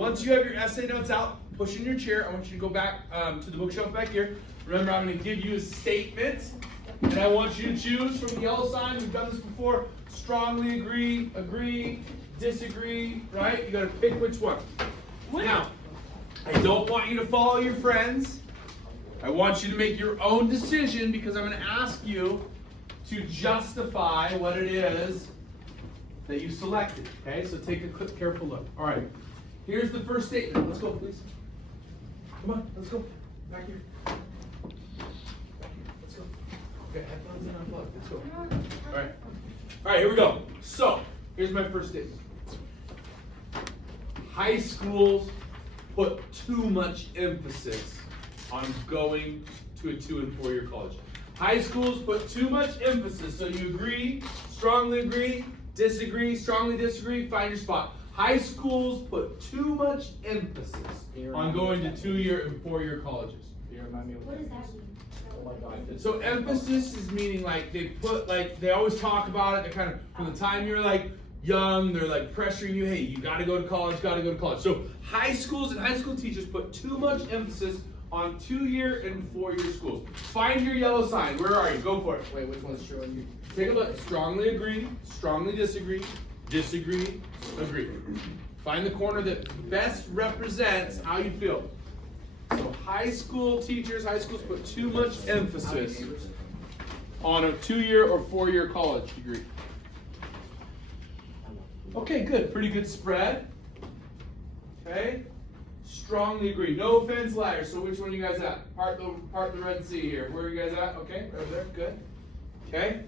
Once you have your essay notes out, push in your chair. I want you to go back to the bookshelf back here. Remember, I'm going to give you a statement, and I want you to choose from the yellow sign. We've done this before. Strongly agree, agree, disagree, right? You got to pick which one. Now, I don't want you to follow your friends. I want you to make your own decision because I'm going to ask you to justify what it is that you selected. Okay, so take a quick, careful look. All right, here's the first statement. Let's go, please. Come on, let's go. Back here. Back here. Let's go. Okay, headphones in, unplugged. Let's go. All right. All right, here we go. So, here's my first statement. High schools put too much emphasis on going to a 2- and 4-year college. High schools put too much emphasis, so you agree, strongly, disagree, strongly disagree, find your spot. High schools put too much emphasis on going to 2-year and 4-year colleges. What does that mean? Oh my God. So emphasis is meaning like they put, like they always talk about it, they're kind of, from the time you're like young, they're like pressuring you, hey, you gotta go to college, gotta go to college. So high schools and high school teachers put too much emphasis on 2-year and 4-year schools. Find your yellow sign. Where are you? Go for it. Wait, which one's showing you? Take a look. Strongly agree, strongly disagree, disagree, agree. Find the corner that best represents how you feel. So high school teachers, high schools put too much emphasis on a 2-year or 4-year college degree. Okay, good. Pretty good spread. Okay. Strongly agree. No offense, liars. So which one are you guys at? Part the Red Sea here. Where are you guys at? Okay, right over there. Good. Okay.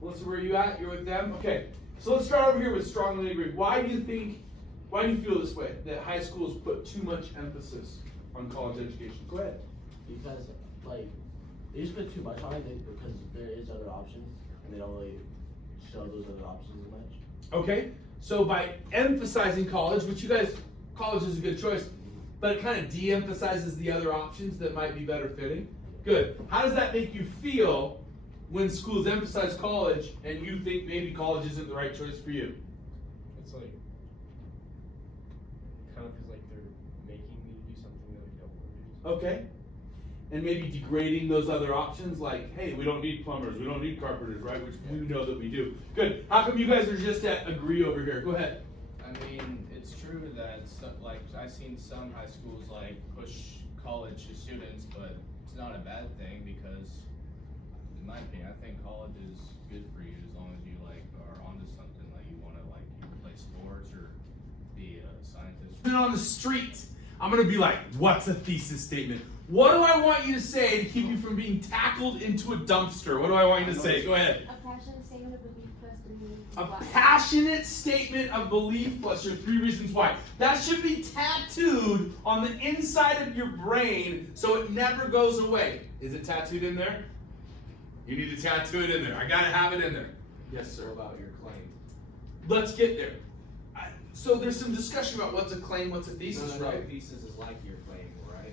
Melissa, where are you at? You're with them? Okay. So let's start over here with strongly agree. Why do you feel this way? That high schools put too much emphasis on college education? Go ahead. Because, like, they just put too much on it because there is other options, and they don't really show those other options as much. Okay. So by emphasizing college, which you guys, college is a good choice, but it kind of de-emphasizes the other options that might be better fitting. Good. How does that make you feel when schools emphasize college and you think maybe college isn't the right choice for you? It's like, kind of feels like they're making me do something that I don't want to do. Okay. And maybe degrading those other options like, hey, we don't need plumbers, we don't need carpenters, right? Which we know that we do. Good. How come you guys are just at agree over here? Go ahead. I mean, it's true that like I've seen some high schools like push college to students, but it's not a bad thing because, in my opinion, I think college is good for you as long as you like are onto something like you want to like play sports or be a scientist. On the street, I'm gonna be like, what's a thesis statement? What do I want you to say to keep you from being tackled into a dumpster? What do I want you to say? Go ahead. A passionate statement of belief plus 3 reasons A why. passionate statement of belief plus your 3 reasons why. That should be tattooed on the inside of your brain so it never goes away. Is it tattooed in there? You need to tattoo it in there. I gotta have it in there. Yes, sir, about your claim. Let's get there. So there's some discussion about what's a claim, what's a thesis, right? Thesis is like your claim, right?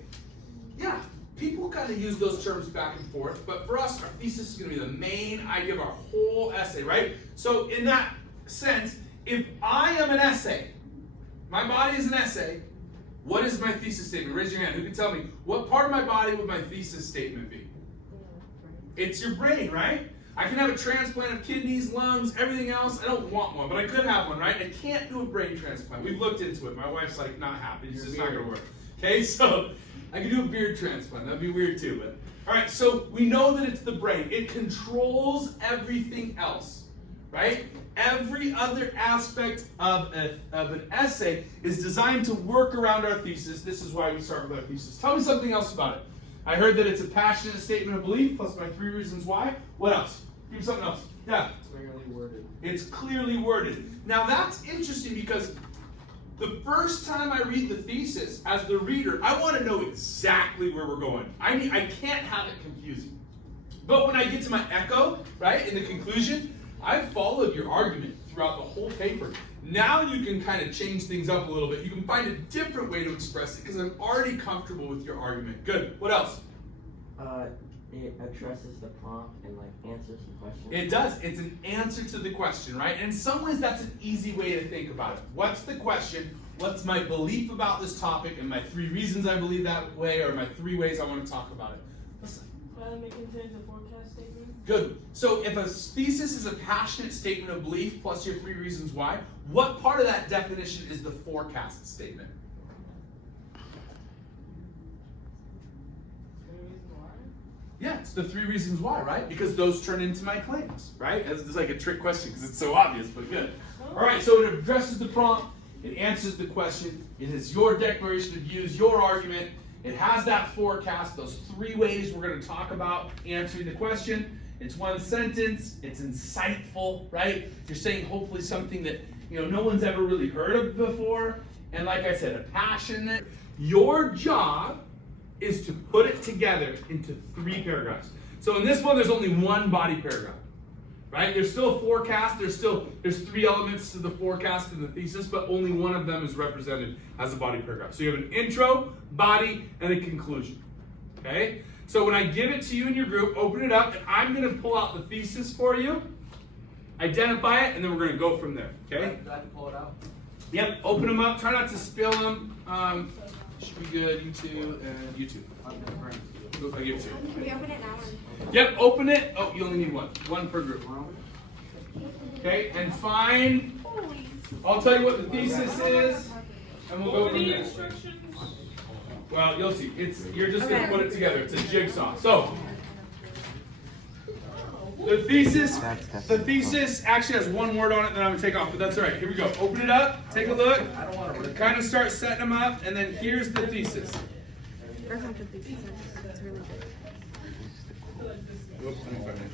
Yeah, people kind of use those terms back and forth, but for us, our thesis is going to be the main idea of our whole essay, right? So in that sense, if I am an essay, my body is an essay, what is my thesis statement? Raise your hand. Who can tell me? What part of my body would my thesis statement be? It's your brain, right? I can have a transplant of kidneys, lungs, everything else. I don't want one, but I could have one, right? I can't do a brain transplant. We've looked into it. My wife's like not happy. It's just not going to work. Okay, so I could do a beard transplant. That'd be weird too, but all right. So we know that it's the brain. It controls everything else, right? Every other aspect of an essay is designed to work around our thesis. This is why we start with our thesis. Tell me something else about it. I heard that it's a passionate statement of belief plus my 3 reasons why. What else? Give me something else. Yeah. Clearly worded. It's clearly worded. Now that's interesting because the first time I read the thesis, as the reader, I want to know exactly where we're going. I can't have it confusing. But when I get to my echo, right, in the conclusion, I followed your argument throughout the whole paper. Now you can kind of change things up a little bit. You can find a different way to express it because I'm already comfortable with your argument. Good. What else? It addresses the prompt and like answers the question. It does. It's an answer to the question, right? And in some ways, that's an easy way to think about it. What's the question? what's my belief about this topic and my 3 reasons I believe that way, or my 3 ways I want to talk about it. Listen. It contains a forecast statement. Good. So if a thesis is a passionate statement of belief plus your 3 reasons why, what part of that definition is the forecast statement? Yeah, it's the 3 reasons why, right? Because those turn into my claims, right? It's like a trick question because it's so obvious, but good. All right, so it addresses the prompt, it answers the question, it is your declaration of views, your argument, it has that forecast, those 3 ways we're going to talk about answering the question. It's 1 sentence, it's insightful, right? You're saying hopefully something that no one's ever really heard of before, and like I said, a passionate. Your job is to put it together into 3 paragraphs. So in this one, there's only 1 body paragraph, right? There's still a forecast. There's 3 elements to the forecast and the thesis, but only one of them is represented as a body paragraph. So you have an intro, body, and a conclusion. Okay? So when I give it to you in your group, open it up, and I'm going to pull out the thesis for you, identify it, and then we're going to go from there. Okay? Do I have to pull it out? Yep. Open them up. Try not to spill them. Should be good. You 2 and you 2. I'll give it to you. Can we open it now? Yep, open it. Oh, you only need 1. 1 per group. Okay, and find. I'll tell you what the thesis is, and we'll go from there. Well, you'll see. You're just gonna put it together. It's a jigsaw. So the thesis actually has 1 word on it that I'm gonna take off, but that's all right. Here we go. Open it up. Take a look. Kind of start setting them up, and then here's the thesis. That's not the thesis. It's really good. Whoops, let me find it.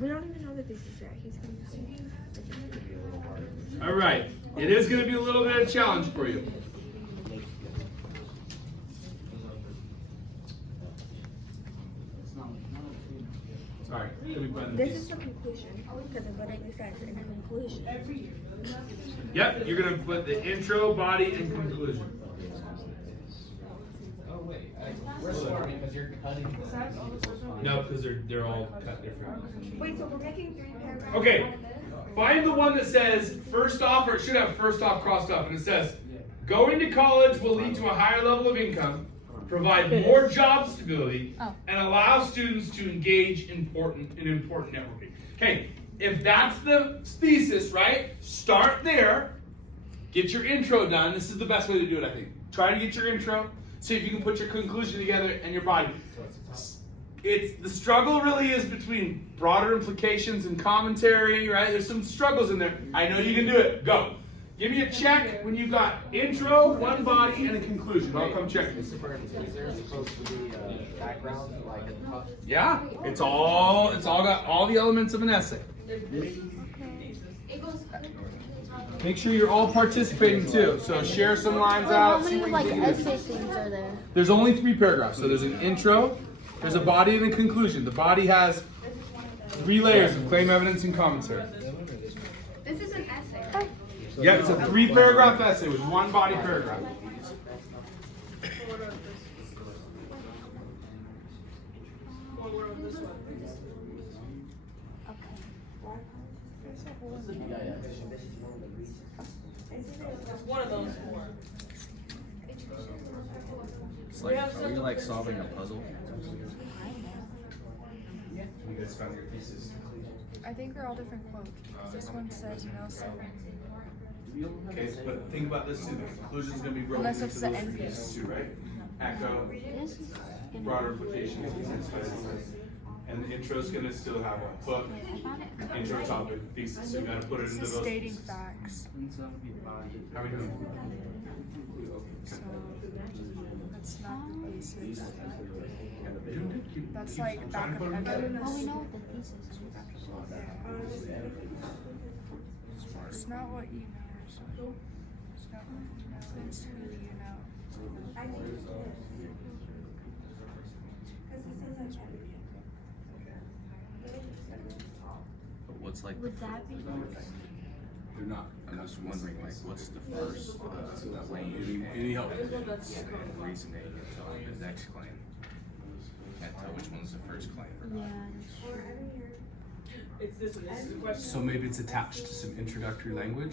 We don't even know the thesis yet. He's going to All right. It is going to be a little bit of a challenge for you. Sorry. Let me find the This thesis. is the conclusion because of what it says in the conclusion. Yep, you're going to put the intro, body, and conclusion. Oh wait, we're smart because you're cutting. No, because they're all cut different. Wait, so we're making 3 paragraphs? Okay. Find the one that says first off, or it should have first off crossed off, and it says, going to college will lead to a higher level of income, provide more job stability, and allow students to engage in important networking. Okay, if that's the thesis, right? Start there. Get your intro done. This is the best way to do it, I think. Try to get your intro. See if you can put your conclusion together and your body. The struggle really is between broader implications and commentary, right? There's some struggles in there. I know you can do it. Go. Give me a check when you've got intro, 1 body, and a conclusion. I'll come check this. Is there supposed to be a background like at the top? Yeah, it's all got all the elements of an essay. It goes. Make sure you're all participating too. So share some lines How out. See many what you can do. essay things are there? There's only 3 paragraphs. So there's an intro, there's a body, and a conclusion. The body has 3 layers of claim, evidence, and commentary. This is an essay. Yeah, it's a 3-paragraph essay with 1 body paragraph. One of those 4. It's like, are we like solving a puzzle? You guys found your thesis. I think they're all different quotes. This one says Nelson. Okay, but think about this too. The conclusion is going to be broken Unless into it's those the 3 end pieces too, right? Echo, This is broader implications, and the intro is going to still have a hook, intro, topic, thesis. So you got to put it into This is those stating pieces. facts. How are we doing? So that's not the thesis. That's Keep like trying back to of put it together. Well, we evidence. know what the thesis is. It's not what you know. It's not what you know. It's who you know. But what's like Would that be? They're not. I'm just wondering, like, what's the first claim? Any help? And reasoning until the next claim. Can't tell which one's the first claim or not. Yeah, that's true. it's this one, this is the question. So maybe it's attached to some introductory language